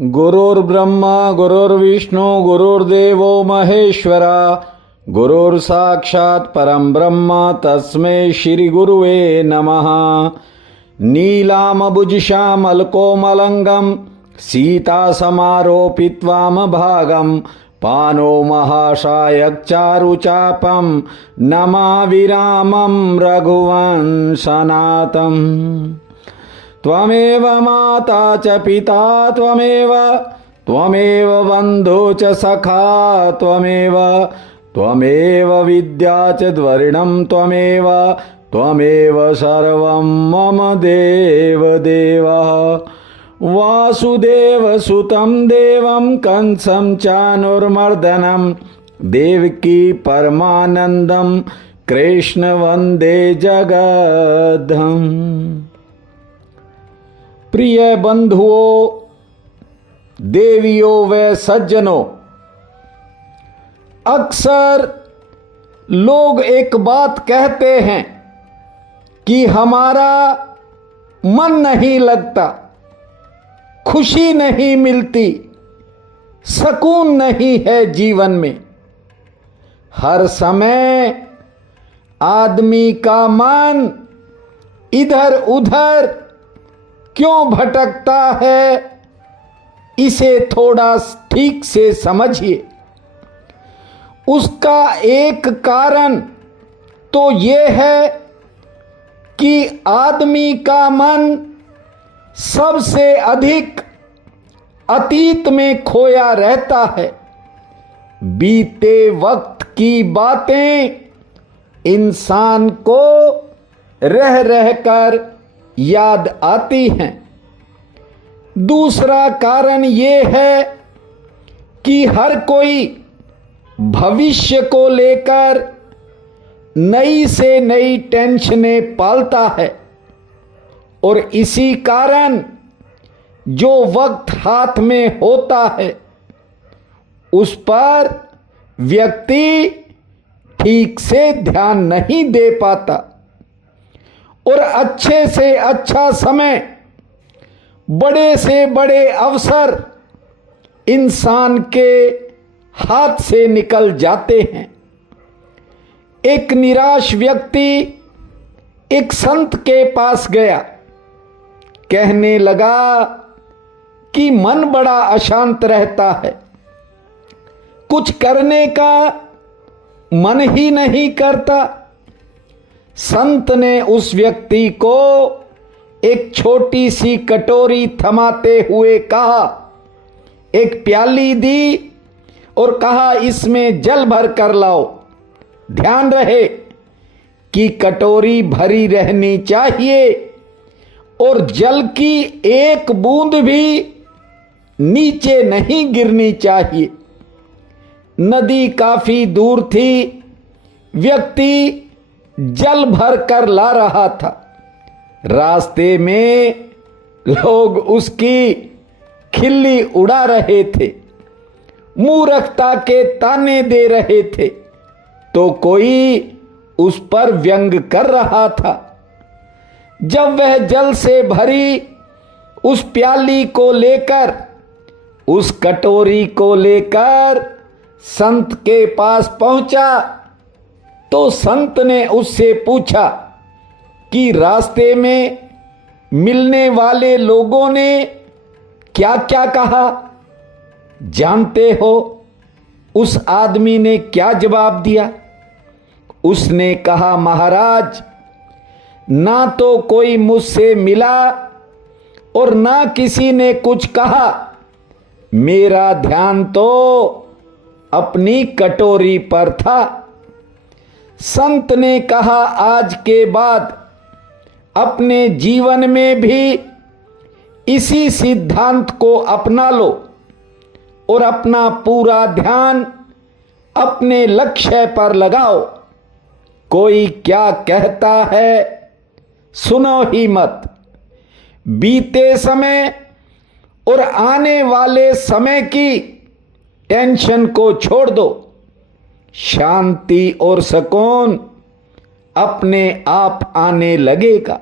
गुरुर्ब्रह्मा गुरुर्विष्णु गुरुर्देवो महेश्वरा गुरुर्साक्षात् परं ब्रह्म तस्मै श्री गुरुवे नमः। नीलामभुजश्यामलकोमलंगं सीतासमारोपित्वामभागं पानो महाशायचारुचापं नमाविरामं रघुवंशनाथम्। त्वमेव माता च पिता त्वमेव बन्धु च सखा त्वमेव विद्या च द्वरिणं त्वमेव सर्वं मम देवदेवः। वासुदेवसुतं देवं कंसं चानुर्मर्दनं देवकी परमानन्दं कृष्ण वन्दे जगद्धाम। प्रिय बंधुओं, देवियों व सज्जनों, अक्सर लोग एक बात कहते हैं कि हमारा मन नहीं लगता, खुशी नहीं मिलती, सुकून नहीं है जीवन में। हर समय आदमी का मन इधर उधर क्यों भटकता है, इसे थोड़ा ठीक से समझिए। उसका एक कारण तो ये है कि आदमी का मन सबसे अधिक अतीत में खोया रहता है। बीते वक्त की बातें इंसान को रह रहकर याद आती हैं। दूसरा कारण ये है कि हर कोई भविष्य को लेकर नई से नई टेंशनें पालता है और इसी कारण जो वक्त हाथ में होता है उस पर व्यक्ति ठीक से ध्यान नहीं दे पाता और अच्छे से अच्छा समय, बड़े से बड़े अवसर इंसान के हाथ से निकल जाते हैं। एक निराश व्यक्ति एक संत के पास गया, कहने लगा कि मन बड़ा अशांत रहता है, कुछ करने का मन ही नहीं करता। संत ने उस व्यक्ति को एक छोटी सी कटोरी थमाते हुए कहा, एक प्याली दी और कहा इसमें जल भर कर लाओ। ध्यान रहे कि कटोरी भरी रहनी चाहिए और जल की एक बूंद भी नीचे नहीं गिरनी चाहिए। नदी काफी दूर थी, व्यक्ति जल भर कर ला रहा था। रास्ते में लोग उसकी खिल्ली उड़ा रहे थे, मूर्खता के ताने दे रहे थे, तो कोई उस पर व्यंग कर रहा था। जब वह जल से भरी उस प्याली को लेकर, उस कटोरी को लेकर संत के पास पहुंचा तो संत ने उससे पूछा कि रास्ते में मिलने वाले लोगों ने क्या क्या कहा, जानते हो? उस आदमी ने क्या जवाब दिया? उसने कहा, महाराज, ना तो कोई मुझसे मिला और ना किसी ने कुछ कहा, मेरा ध्यान तो अपनी कटोरी पर था। संत ने कहा, आज के बाद अपने जीवन में भी इसी सिद्धांत को अपना लो और अपना पूरा ध्यान अपने लक्ष्य पर लगाओ। कोई क्या कहता है सुनो ही मत। बीते समय और आने वाले समय की टेंशन को छोड़ दो। शांति और सुकून अपने आप आने लगेगा।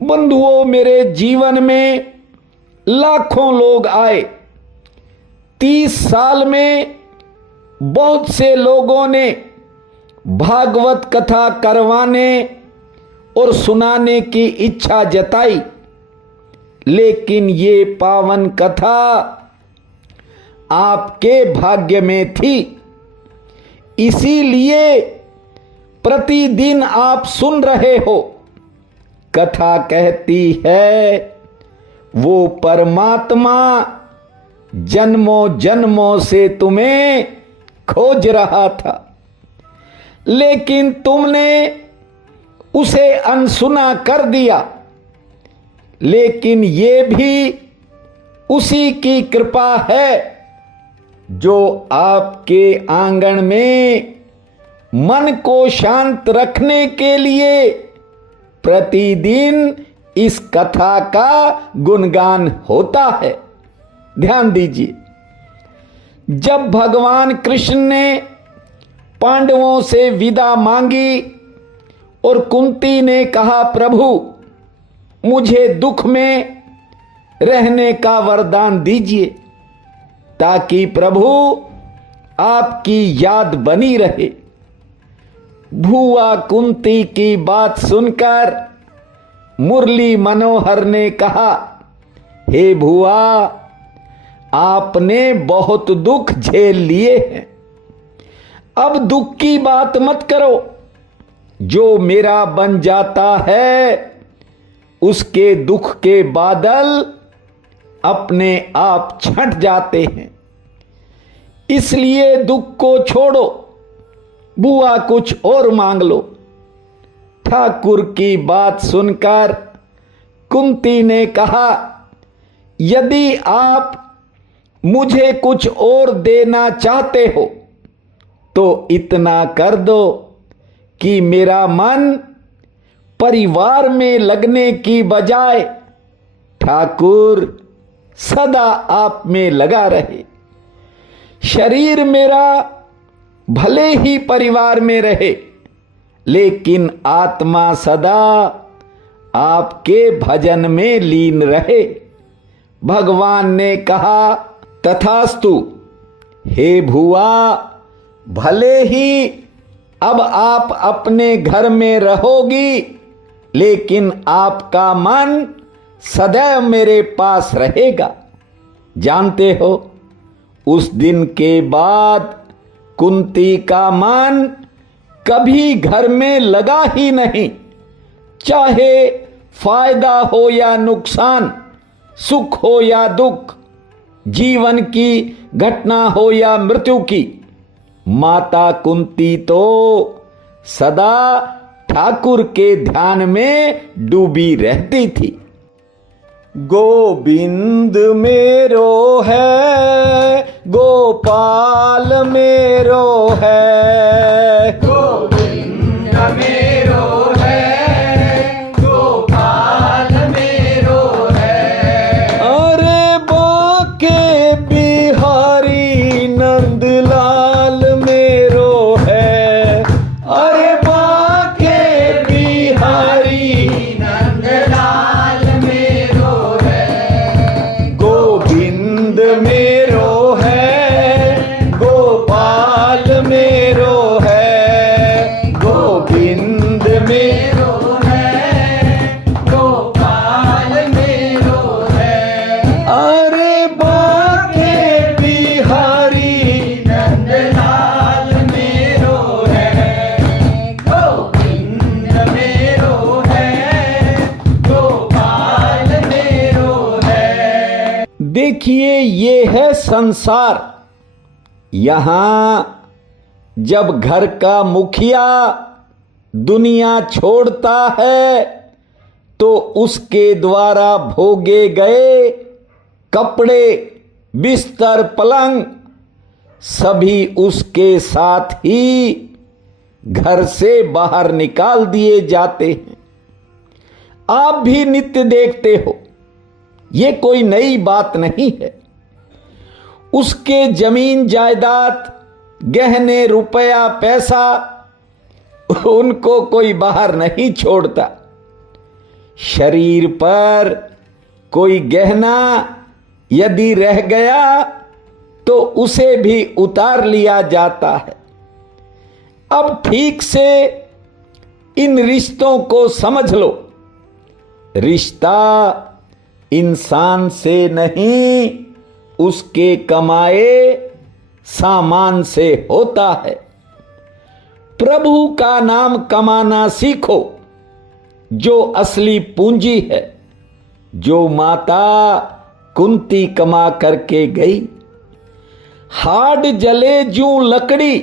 बंधुओं, मेरे जीवन में लाखों लोग आए। 30 साल में बहुत से लोगों ने भागवत कथा करवाने और सुनाने की इच्छा जताई, लेकिन ये पावन कथा आपके भाग्य में थी, इसीलिए प्रतिदिन आप सुन रहे हो। कथा कहती है वो परमात्मा जन्मों जन्मों से तुम्हें खोज रहा था, लेकिन तुमने उसे अनसुना कर दिया। लेकिन ये भी उसी की कृपा है जो आपके आंगन में मन को शांत रखने के लिए प्रतिदिन इस कथा का गुणगान होता है। ध्यान दीजिए, जब भगवान कृष्ण ने पांडवों से विदा मांगी और कुंती ने कहा, प्रभु मुझे दुख में रहने का वरदान दीजिए ताकि प्रभु आपकी याद बनी रहे। भुआ कुंती की बात सुनकर मुरली मनोहर ने कहा, हे भुआ आपने बहुत दुख झेल लिए हैं, अब दुख की बात मत करो। जो मेरा बन जाता है उसके दुख के बादल अपने आप छंट जाते हैं, इसलिए दुख को छोड़ो, बुआ कुछ और मांग लो। ठाकुर की बात सुनकर कुंती ने कहा, यदि आप मुझे कुछ और देना चाहते हो तो इतना कर दो कि मेरा मन परिवार में लगने की बजाय ठाकुर सदा आप में लगा रहे। शरीर मेरा भले ही परिवार में रहे, लेकिन आत्मा सदा आपके भजन में लीन रहे। भगवान ने कहा, तथास्तु। हे भुआ, भले ही अब आप अपने घर में रहोगी, लेकिन आपका मन सदैव मेरे पास रहेगा। जानते हो, उस दिन के बाद कुंती का मन कभी घर में लगा ही नहीं। चाहे फायदा हो या नुकसान, सुख हो या दुख, जीवन की घटना हो या मृत्यु की, माता कुंती तो सदा ठाकुर के ध्यान में डूबी रहती थी। गोविंद मेरो है, गोपाल मेरो है, गोविंद मेरो है, गोपाल मेरो है। अरे बाके बिहारी नंदलाल मेरो है, अरे बाके बिहारी नंदलाल मेरो है। गोविंद मेरो है, गोपाल मेरो है, गोविंद मेरो है, गोपाल मेरो है। अरे बाके बिहारी नंदलाल मेरो है, गोविंद मेरो है, गोपाल मेरो है। देखिए, ये है संसार। यहां जब घर का मुखिया दुनिया छोड़ता है तो उसके द्वारा भोगे गए कपड़े, बिस्तर, पलंग सभी उसके साथ ही घर से बाहर निकाल दिए जाते हैं। आप भी नित्य देखते हो, ये कोई नई बात नहीं है। उसके जमीन जायदाद, गहने, रुपया, पैसा, उनको कोई बाहर नहीं छोड़ता। शरीर पर कोई गहना यदि रह गया तो उसे भी उतार लिया जाता है। अब ठीक से इन रिश्तों को समझ लो। रिश्ता इंसान से नहीं, उसके कमाए सामान से होता है। प्रभु का नाम कमाना सीखो, जो असली पूंजी है, जो माता कुंती कमा करके गई। हाड जले जूं लकड़ी,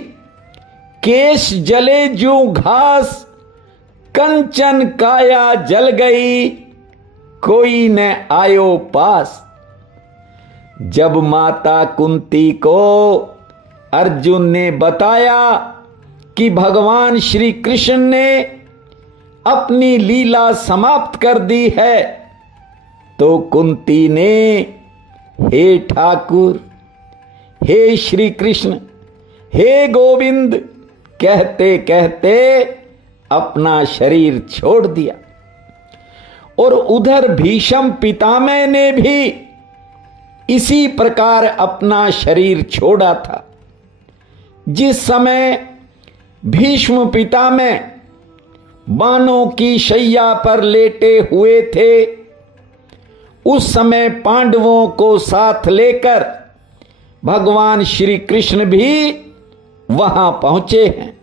केश जले जूं घास, कंचन काया जल गई, कोई न आयो पास। जब माता कुंती को अर्जुन ने बताया कि भगवान श्री कृष्ण ने अपनी लीला समाप्त कर दी है, तो कुंती ने हे ठाकुर, हे श्री कृष्ण, हे गोविंद कहते कहते अपना शरीर छोड़ दिया। और उधर भीष्म पितामह ने भी इसी प्रकार अपना शरीर छोड़ा था। जिस समय भीष्म पितामह बाणों की शैया पर लेटे हुए थे, उस समय पांडवों को साथ लेकर भगवान श्री कृष्ण भी वहां पहुंचे हैं।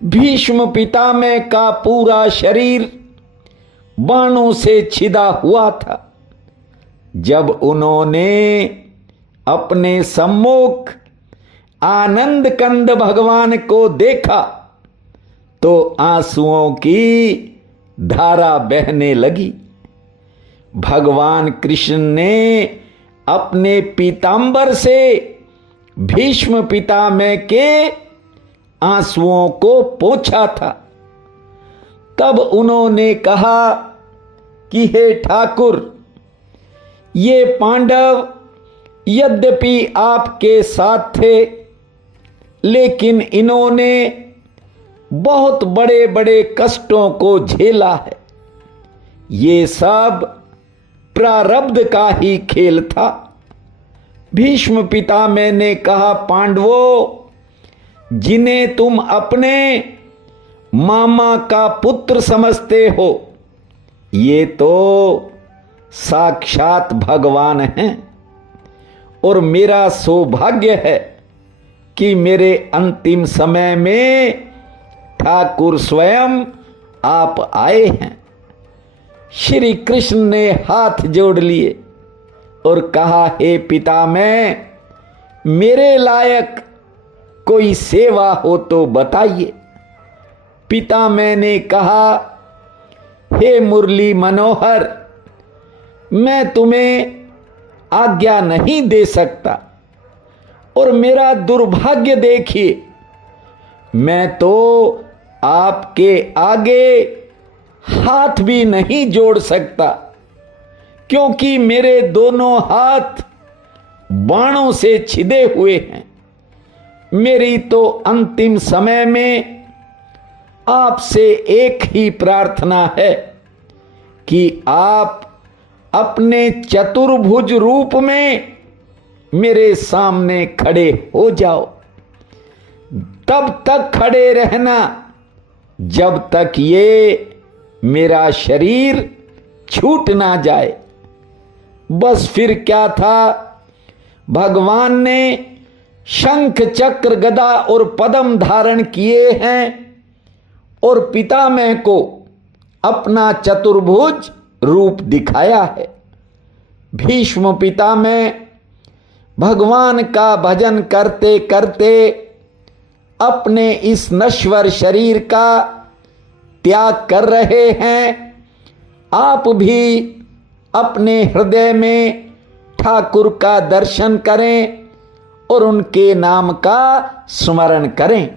भीष्म पितामह का पूरा शरीर बाणों से छिदा हुआ था। जब उन्होंने अपने सम्मुख आनंद कंद भगवान को देखा तो आंसुओं की धारा बहने लगी। भगवान कृष्ण ने अपने पीतांबर से भीष्म पितामह के आंसुओं को पोंछा था। तब उन्होंने कहा कि हे ठाकुर, ये पांडव यद्यपि आपके साथ थे, लेकिन इन्होंने बहुत बड़े बड़े कष्टों को झेला है। ये सब प्रारब्ध का ही खेल था। भीष्म पितामह ने कहा, पांडवों, जिन्हें तुम अपने मामा का पुत्र समझते हो, ये तो साक्षात भगवान हैं। और मेरा सौभाग्य है कि मेरे अंतिम समय में ठाकुर स्वयं आप आए हैं। श्री कृष्ण ने हाथ जोड़ लिए और कहा, हे पितामह, मेरे लायक कोई सेवा हो तो बताइए। पितामह ने कहा, हे मुरली मनोहर, मैं तुम्हें आज्ञा नहीं दे सकता, और मेरा दुर्भाग्य देखिए, मैं तो आपके आगे हाथ भी नहीं जोड़ सकता, क्योंकि मेरे दोनों हाथ बाणों से छिदे हुए हैं। मेरी तो अंतिम समय में आपसे एक ही प्रार्थना है कि आप अपने चतुर्भुज रूप में मेरे सामने खड़े हो जाओ। तब तक खड़े रहना जब तक ये मेरा शरीर छूट ना जाए। बस फिर क्या था, भगवान ने शंख चक्र गदा और पद्म धारण किए हैं और पितामह को अपना चतुर्भुज रूप दिखाया है। भीष्म पितामह भगवान का भजन करते करते अपने इस नश्वर शरीर का त्याग कर रहे हैं। आप भी अपने हृदय में ठाकुर का दर्शन करें और उनके नाम का स्मरण करें।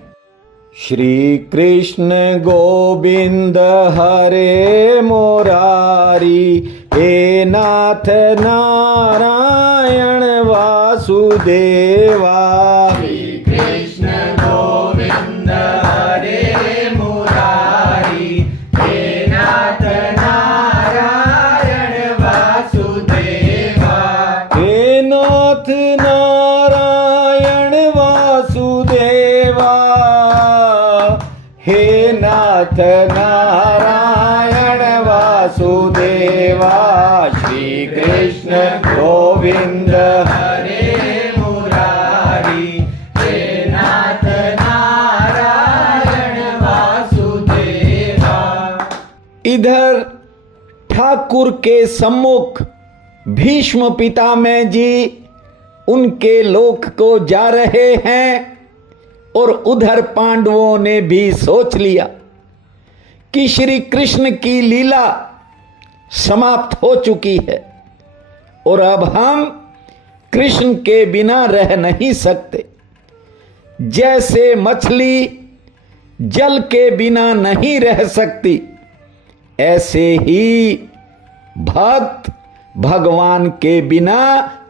श्री कृष्ण गोविंद हरे मुरारी, हे नाथ नारायण वासुदेवा। श्री कृष्ण गोविंद हरे मुरारी, हे नाथ नारायण वासुदेवा। नाथ नारायण वासुदेवा, हे नाथ नारायण वासुदेवा, श्री कृष्ण गोविंद हरे मुरारी, हे नाथ नारायण वासुदेवा। इधर ठाकुर के सम्मुख भीष्म पितामह जी उनके लोक को जा रहे हैं और उधर पांडवों ने भी सोच लिया कि श्री कृष्ण की लीला समाप्त हो चुकी है और अब हम कृष्ण के बिना रह नहीं सकते। जैसे मछली जल के बिना नहीं रह सकती, ऐसे ही भक्त भगवान के बिना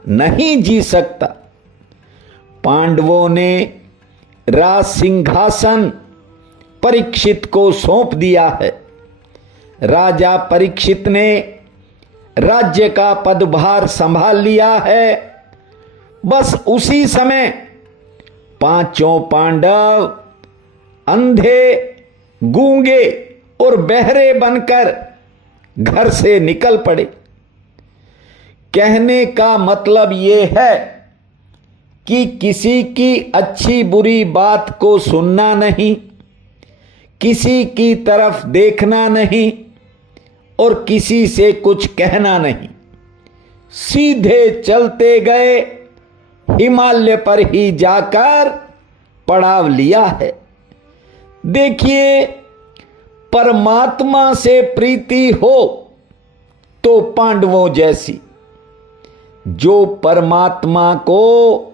नहीं जी सकता। पांडवों ने राज सिंहासन परीक्षित को सौंप दिया है। राजा परीक्षित ने राज्य का पदभार संभाल लिया है। बस उसी समय पांचों पांडव अंधे, गूंगे और बहरे बनकर घर से निकल पड़े। कहने का मतलब यह है कि किसी की अच्छी बुरी बात को सुनना नहीं, किसी की तरफ देखना नहीं और किसी से कुछ कहना नहीं। सीधे चलते गए, हिमालय पर ही जाकर पड़ाव लिया है। देखिए, परमात्मा से प्रीति हो तो पांडवों जैसी, जो परमात्मा को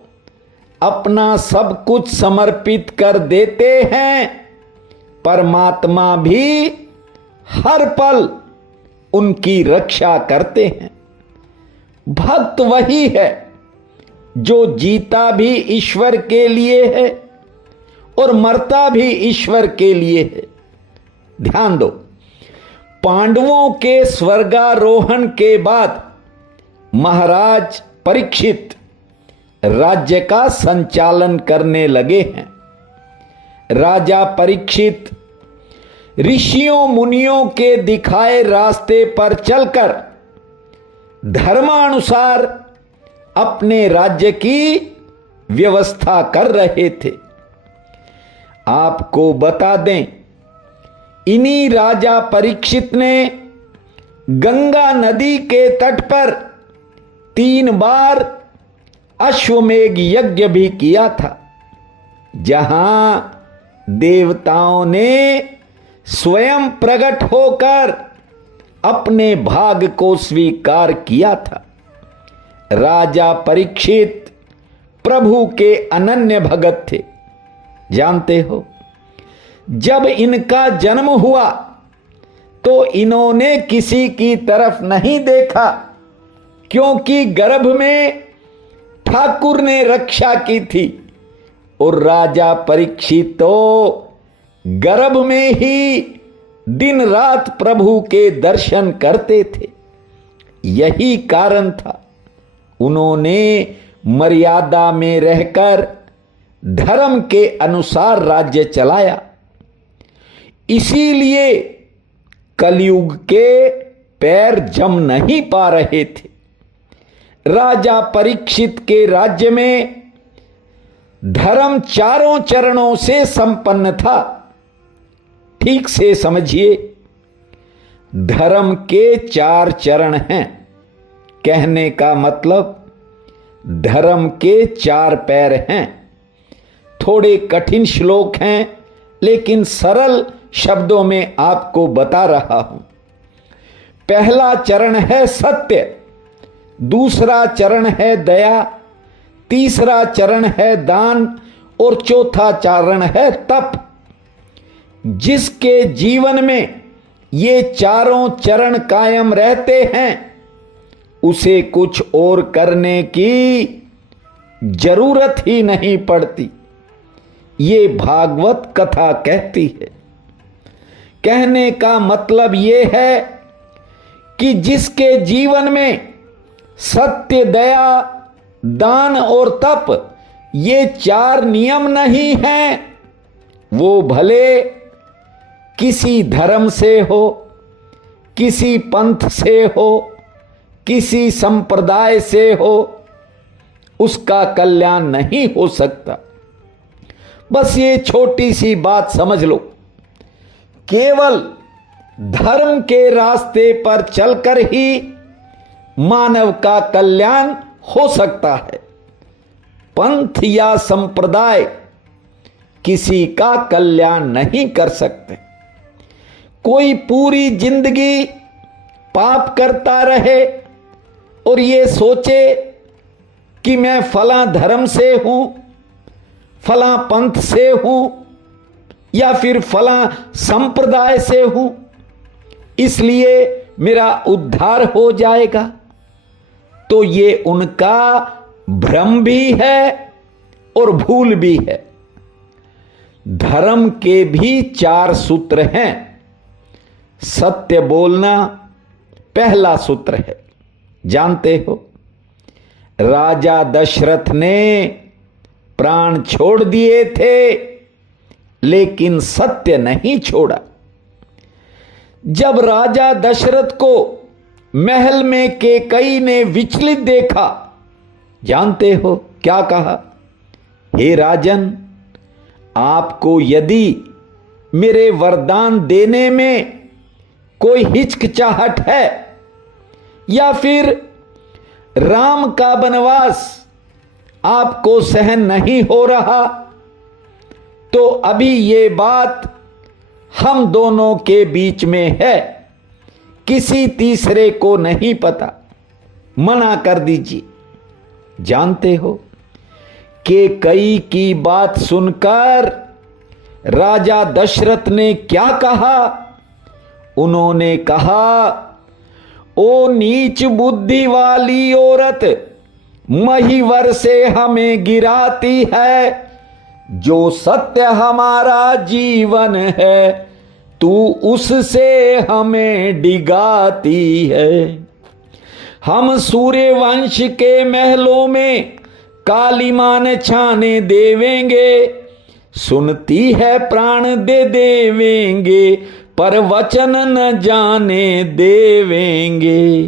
अपना सब कुछ समर्पित कर देते हैं, परमात्मा भी हर पल उनकी रक्षा करते हैं। भक्त वही है जो जीता भी ईश्वर के लिए है और मरता भी ईश्वर के लिए है। ध्यान दो, पांडवों के स्वर्गारोहण के बाद महाराज परीक्षित राज्य का संचालन करने लगे हैं। राजा परीक्षित ऋषियों मुनियों के दिखाए रास्ते पर चलकर धर्मानुसार अपने राज्य की व्यवस्था कर रहे थे। आपको बता दें, इन्हीं राजा परीक्षित ने गंगा नदी के तट पर 3 बार अश्वमेघ यज्ञ भी किया था, जहां देवताओं ने स्वयं प्रकट होकर अपने भाग को स्वीकार किया था। राजा परीक्षित प्रभु के अनन्य भगत थे। जानते हो, जब इनका जन्म हुआ तो इन्होंने किसी की तरफ नहीं देखा, क्योंकि गर्भ में ठाकुर ने रक्षा की थी और राजा परीक्षित तो गर्भ में ही दिन रात प्रभु के दर्शन करते थे। यही कारण था उन्होंने मर्यादा में रहकर धर्म के अनुसार राज्य चलाया। इसीलिए कलयुग के पैर जम नहीं पा रहे थे। राजा परीक्षित के राज्य में धर्म 4 चरणों से संपन्न था। ठीक से समझिए, धर्म के 4 चरण हैं। कहने का मतलब धर्म के 4 पैर हैं। थोड़े कठिन श्लोक हैं, लेकिन सरल शब्दों में आपको बता रहा हूं। पहला चरण है सत्य, दूसरा चरण है दया, तीसरा चरण है दान और चौथा चरण है तप। जिसके जीवन में ये 4 चरण कायम रहते हैं, उसे कुछ और करने की जरूरत ही नहीं पड़ती। ये भागवत कथा कहती है। कहने का मतलब ये है कि जिसके जीवन में सत्य, दया, दान और तप ये 4 नियम नहीं हैं। वो भले किसी धर्म से हो, किसी पंथ से हो, किसी संप्रदाय से हो, उसका कल्याण नहीं हो सकता। बस ये छोटी सी बात समझ लो, केवल धर्म के रास्ते पर चलकर ही मानव का कल्याण हो सकता है। पंथ या संप्रदाय किसी का कल्याण नहीं कर सकते। कोई पूरी जिंदगी पाप करता रहे और ये सोचे कि मैं फलां धर्म से हूं, फलां पंथ से हूं या फिर फलां संप्रदाय से हूं, इसलिए मेरा उद्धार हो जाएगा, तो ये उनका भ्रम भी है और भूल भी है। धर्म के भी 4 सूत्र हैं। सत्य बोलना पहला सूत्र है। जानते हो, राजा दशरथ ने प्राण छोड़ दिए थे, लेकिन सत्य नहीं छोड़ा। जब राजा दशरथ को महल में कैकई ने विचलित देखा, जानते हो क्या कहा? हे राजन, आपको यदि मेरे वरदान देने में कोई हिचकिचाहट है या फिर राम का वनवास आपको सहन नहीं हो रहा, तो अभी ये बात हम दोनों के बीच में है, किसी तीसरे को नहीं पता, मना कर दीजिए। जानते हो कैकई की बात सुनकर राजा दशरथ ने क्या कहा? उन्होंने कहा, ओ नीच बुद्धि वाली औरत, महिवर से हमें गिराती है। जो सत्य हमारा जीवन है, तू उससे हमें डिगाती है। हम सूर्यवंश के महलों में कालीमान छाने देवेंगे, सुनती है प्राण दे देवेंगे, पर वचन न जाने देवेंगे।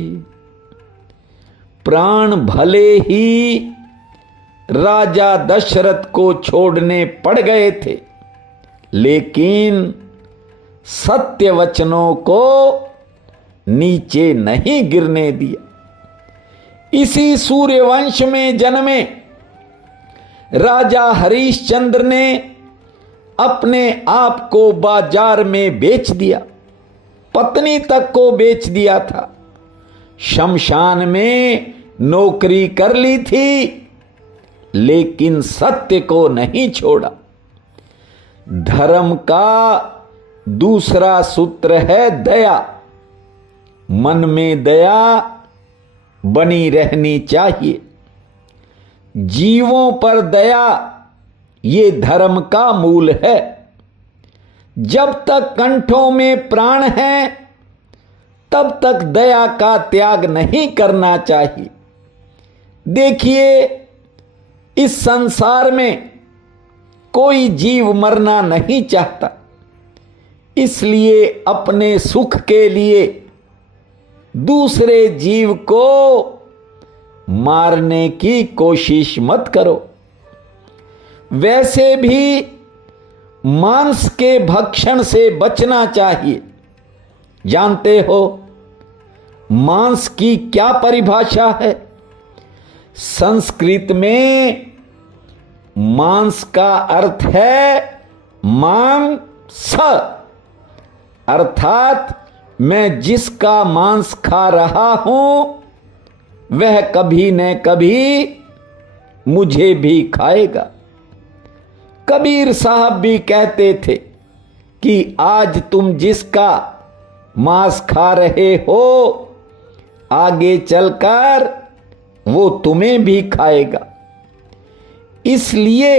प्राण भले ही राजा दशरथ को छोड़ने पड़ गए थे, लेकिन सत्य वचनों को नीचे नहीं गिरने दिया। इसी सूर्यवंश में जन्मे राजा हरिश्चंद्र ने अपने आप को बाजार में बेच दिया, पत्नी तक को बेच दिया था, शमशान में नौकरी कर ली थी, लेकिन सत्य को नहीं छोड़ा। धर्म का दूसरा सूत्र है दया। मन में दया बनी रहनी चाहिए। जीवों पर दया ये धर्म का मूल है। जब तक कंठों में प्राण है, तब तक दया का त्याग नहीं करना चाहिए। देखिए, इस संसार में कोई जीव मरना नहीं चाहता, इसलिए अपने सुख के लिए दूसरे जीव को मारने की कोशिश मत करो। वैसे भी मांस के भक्षण से बचना चाहिए। जानते हो मांस की क्या परिभाषा है? संस्कृत में मांस का अर्थ है मांस, अर्थात मैं जिसका मांस खा रहा हूं वह कभी न कभी मुझे भी खाएगा। कबीर साहब भी कहते थे कि आज तुम जिसका मांस खा रहे हो, आगे चलकर वो तुम्हें भी खाएगा। इसलिए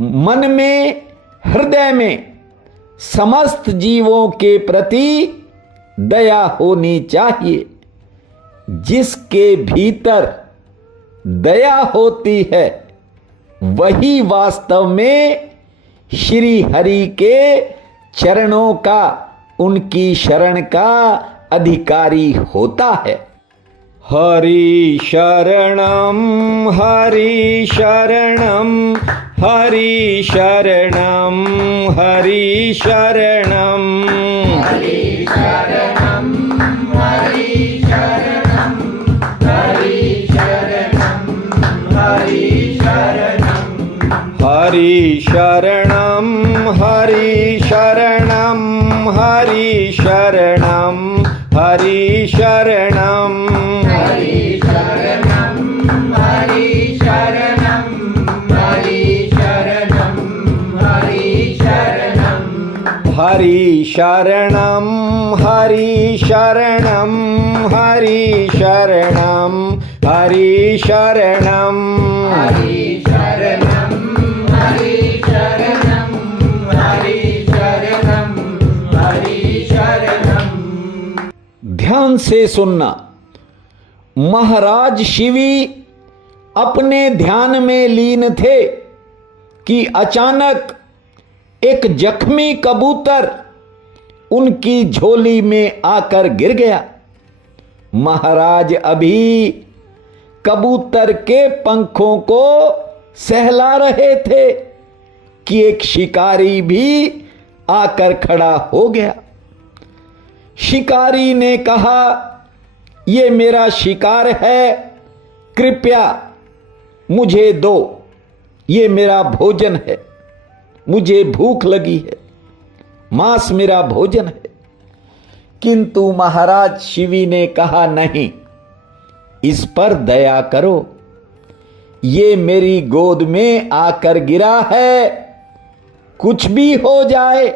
मन में, हृदय में समस्त जीवों के प्रति दया होनी चाहिए। जिसके भीतर दया होती है वही वास्तव में श्री हरि के चरणों का, उनकी शरण का अधिकारी होता है। हरि शरणम हरि शरणम हरि शरणम हरि शरणम हरि शरणं हरि शरणं हरि शरणं हरि शरणं हरि शरणम हरि शरणम हरि शरणम हरि शरणम हरि शरणं हरि शरणं हरि शरणं हरि शरणं हरि शरणम हरि शरणम हरि शरणम हरि शरणम हरि शरणं हरि शरणं हरि शरणं हरि शरणं ध्यान से सुनना। महाराज शिवी अपने ध्यान में लीन थे कि अचानक एक जख्मी कबूतर उनकी झोली में आकर गिर गया। महाराज अभी कबूतर के पंखों को सहला रहे थे कि एक शिकारी भी आकर खड़ा हो गया। शिकारी ने कहा, ये मेरा शिकार है, कृपया मुझे दो, ये मेरा भोजन है, मुझे भूख लगी है, मांस मेरा भोजन है। किंतु महाराज शिवी ने कहा, नहीं, इस पर दया करो, ये मेरी गोद में आकर गिरा है, कुछ भी हो जाए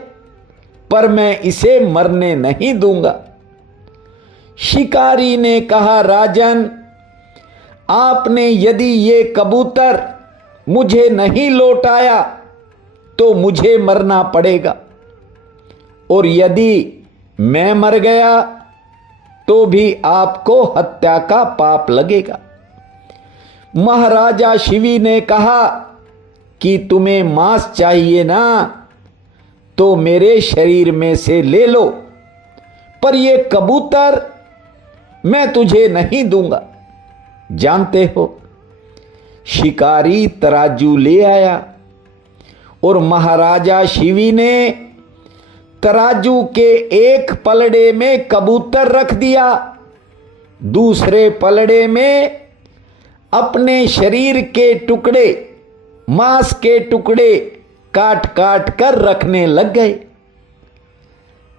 पर मैं इसे मरने नहीं दूंगा। शिकारी ने कहा, राजन, आपने यदि ये कबूतर मुझे नहीं लौटाया तो मुझे मरना पड़ेगा, और यदि मैं मर गया तो भी आपको हत्या का पाप लगेगा। महाराजा शिवी ने कहा कि तुम्हें मांस चाहिए ना, तो मेरे शरीर में से ले लो, पर ये कबूतर मैं तुझे नहीं दूंगा। जानते हो, शिकारी तराजू ले आया और महाराजा शिवी ने तराजू के एक पलड़े में कबूतर रख दिया, दूसरे पलड़े में अपने शरीर के टुकड़े, मांस के टुकड़े काट काट कर रखने लग गए।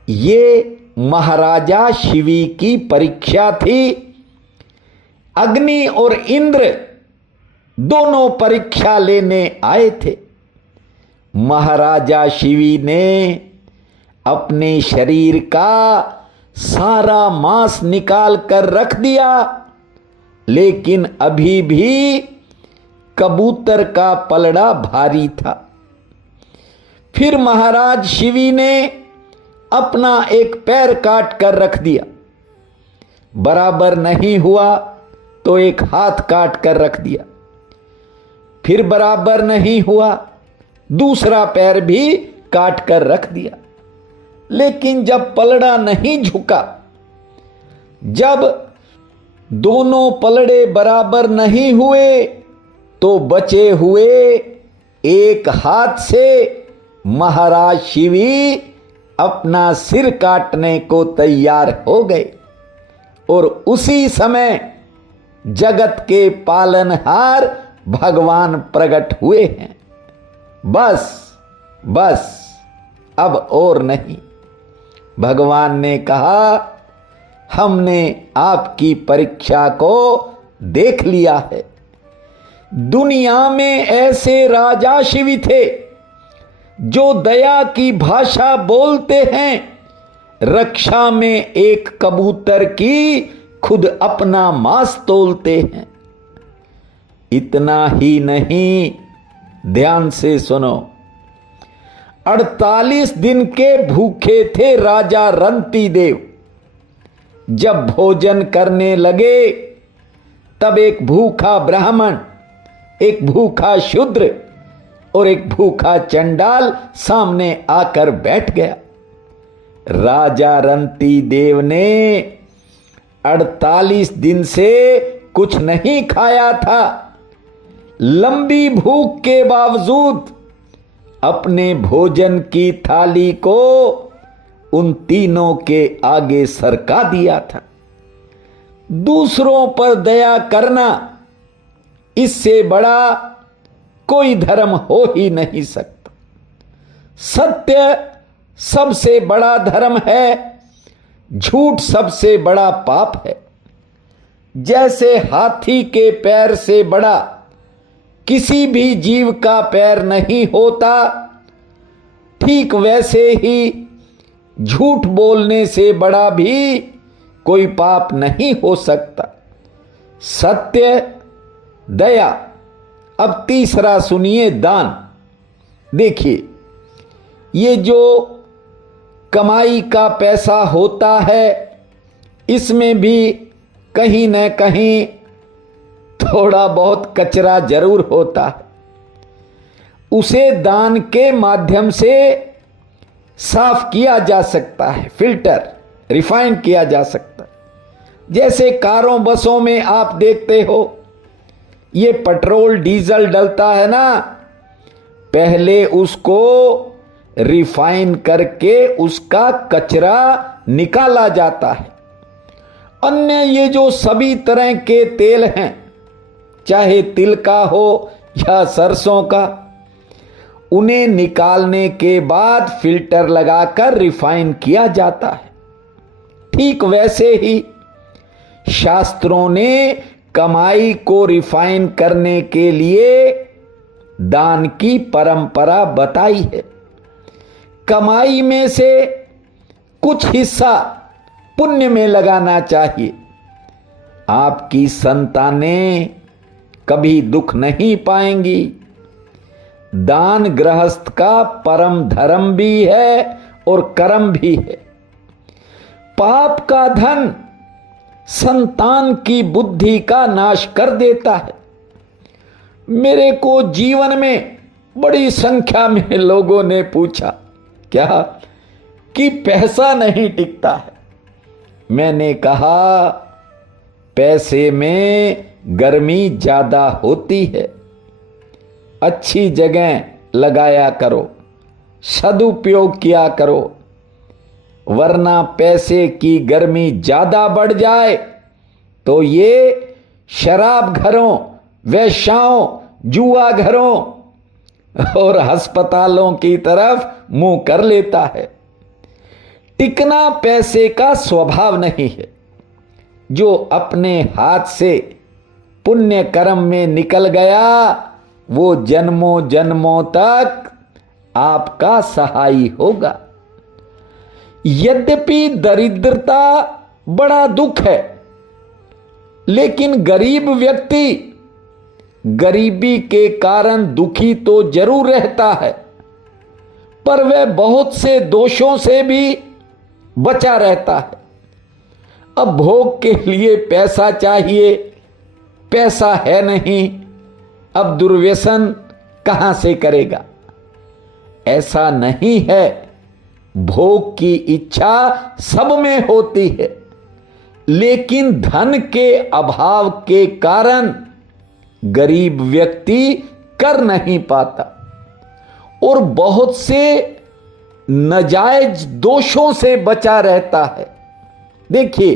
ये महाराजा शिवी की परीक्षा थी। अग्नि और इंद्र दोनों परीक्षा लेने आए थे। महाराजा शिवी ने अपने शरीर का सारा मांस निकाल कर रख दिया, लेकिन अभी भी कबूतर का पलड़ा भारी था। फिर महाराज शिवी ने अपना एक पैर काट कर रख दिया, बराबर नहीं हुआ तो एक हाथ काट कर रख दिया, फिर बराबर नहीं हुआ, दूसरा पैर भी काट कर रख दिया। लेकिन जब पलड़ा नहीं झुका, जब दोनों पलड़े बराबर नहीं हुए, तो बचे हुए एक हाथ से महाराज शिवी अपना सिर काटने को तैयार हो गए, और उसी समय जगत के पालनहार भगवान प्रकट हुए हैं। बस बस, अब और नहीं। भगवान ने कहा, हमने आपकी परीक्षा को देख लिया है। दुनिया में ऐसे राजा शिवी थे जो दया की भाषा बोलते हैं, रक्षा में एक कबूतर की खुद अपना मांस तोलते हैं। इतना ही नहीं, ध्यान से सुनो, 48 दिन के भूखे थे राजा रंती देव। जब भोजन करने लगे तब एक भूखा ब्राह्मण, एक भूखा शूद्र और एक भूखा चंडाल सामने आकर बैठ गया। राजा रंती देव ने 48 दिन से कुछ नहीं खाया था। लंबी भूख के बावजूद अपने भोजन की थाली को उन तीनों के आगे सरका दिया था। दूसरों पर दया करना, इससे बड़ा कोई धर्म हो ही नहीं सकता। सत्य सबसे बड़ा धर्म है, झूठ सबसे बड़ा पाप है। जैसे हाथी के पैर से बड़ा किसी भी जीव का पैर नहीं होता, ठीक वैसे ही झूठ बोलने से बड़ा भी कोई पाप नहीं हो सकता। सत्य, दया। अब तीसरा सुनिए, दान। देखिए, ये जो कमाई का पैसा होता है, इसमें भी कहीं न कहीं थोड़ा बहुत कचरा जरूर होता है। उसे दान के माध्यम से साफ किया जा सकता है, फिल्टर, रिफाइन किया जा सकता है। जैसे कारों बसों में आप देखते हो, ये पेट्रोल डीजल डलता है ना, पहले उसको रिफाइन करके उसका कचरा निकाला जाता है। अन्य ये जो सभी तरह के तेल हैं, चाहे तिल का हो या सरसों का, उन्हें निकालने के बाद फिल्टर लगाकर रिफाइन किया जाता है। ठीक वैसे ही शास्त्रों ने कमाई को रिफाइन करने के लिए दान की परंपरा बताई है। कमाई में से कुछ हिस्सा पुण्य में लगाना चाहिए। आपकी संतानें कभी दुख नहीं पाएंगी। दान गृहस्थ का परम धर्म भी है और कर्म भी है। पाप का धन संतान की बुद्धि का नाश कर देता है। मेरे को जीवन में बड़ी संख्या में लोगों ने पूछा, क्या कि पैसा नहीं टिकता है। मैंने कहा, पैसे में गर्मी ज्यादा होती है, अच्छी जगह लगाया करो, सदुपयोग किया करो, वरना पैसे की गर्मी ज्यादा बढ़ जाए तो ये शराब घरों, वेश्याओं, जुआ घरों और अस्पतालों की तरफ मुंह कर लेता है। टिकना पैसे का स्वभाव नहीं है। जो अपने हाथ से पुण्य कर्म में निकल गया, वो जन्मों जन्मों तक आपका सहाई होगा। यद्यपि दरिद्रता बड़ा दुख है, लेकिन गरीब व्यक्ति गरीबी के कारण दुखी तो जरूर रहता है, पर वह बहुत से दोषों से भी बचा रहता है। अब भोग के लिए पैसा चाहिए, पैसा है नहीं, अब दुर्व्यसन कहां से करेगा? ऐसा नहीं है। भोग की इच्छा सब में होती है, लेकिन धन के अभाव के कारण गरीब व्यक्ति कर नहीं पाता और बहुत से नाजायज दोषों से बचा रहता है। देखिए,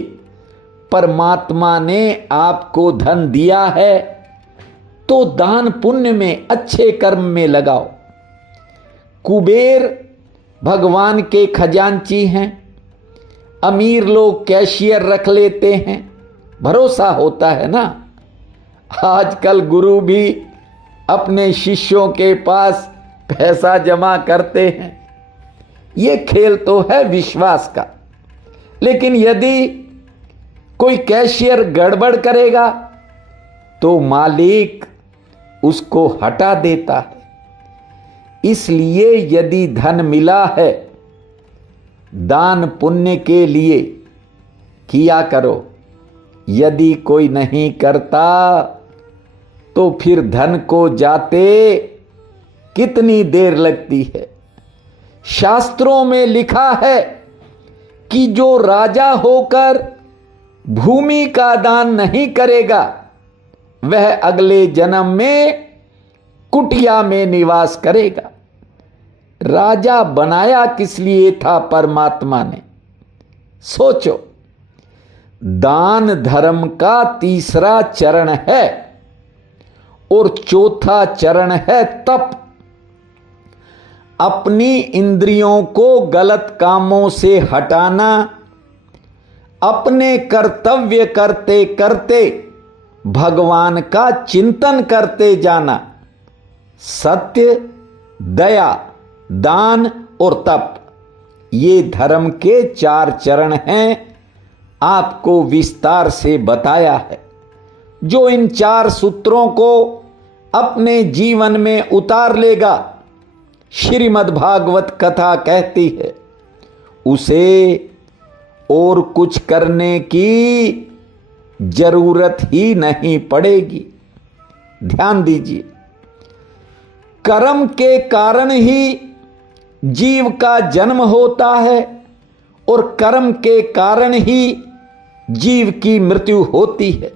परमात्मा ने आपको धन दिया है तो दान पुण्य में, अच्छे कर्म में लगाओ। कुबेर भगवान के खजांची हैं, अमीर लोग कैशियर रख लेते हैं, भरोसा होता है ना। आजकल गुरु भी अपने शिष्यों के पास पैसा जमा करते हैं। ये खेल तो है विश्वास का, लेकिन यदि कोई कैशियर गड़बड़ करेगा तो मालिक उसको हटा देता है। इसलिए यदि धन मिला है, दान पुण्य के लिए किया करो। यदि कोई नहीं करता तो फिर धन को जाते कितनी देर लगती है। शास्त्रों में लिखा है कि जो राजा होकर भूमि का दान नहीं करेगा वह अगले जन्म में कुटिया में निवास करेगा। राजा बनाया किस लिए था परमात्मा ने? सोचो, दान धर्म का तीसरा चरण है और चौथा चरण है तप। अपनी इंद्रियों को गलत कामों से हटाना, अपने कर्तव्य करते करते भगवान का चिंतन करते जाना। सत्य, दया, दान और तप, ये धर्म के 4 चरण हैं। आपको विस्तार से बताया है। जो इन 4 सूत्रों को अपने जीवन में उतार लेगा, श्रीमद् भागवत कथा कहती है, उसे और कुछ करने की जरूरत ही नहीं पड़ेगी। ध्यान दीजिए, कर्म के कारण ही जीव का जन्म होता है और कर्म के कारण ही जीव की मृत्यु होती है।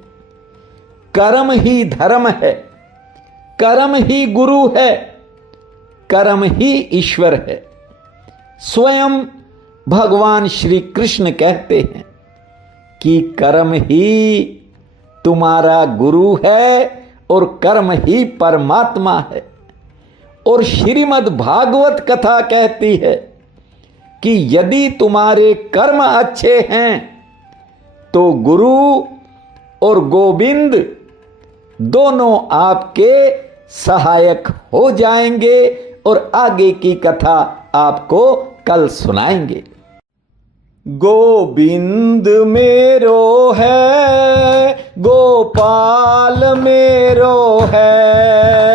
कर्म ही धर्म है, कर्म ही गुरु है, कर्म ही ईश्वर है। स्वयं भगवान श्री कृष्ण कहते हैं कि कर्म ही तुम्हारा गुरु है और कर्म ही परमात्मा है। और श्रीमद् भागवत कथा कहती है कि यदि तुम्हारे कर्म अच्छे हैं तो गुरु और गोविंद दोनों आपके सहायक हो जाएंगे। और आगे की कथा आपको कल सुनाएंगे। गोविंद मेरो है, गोपाल मेरो है,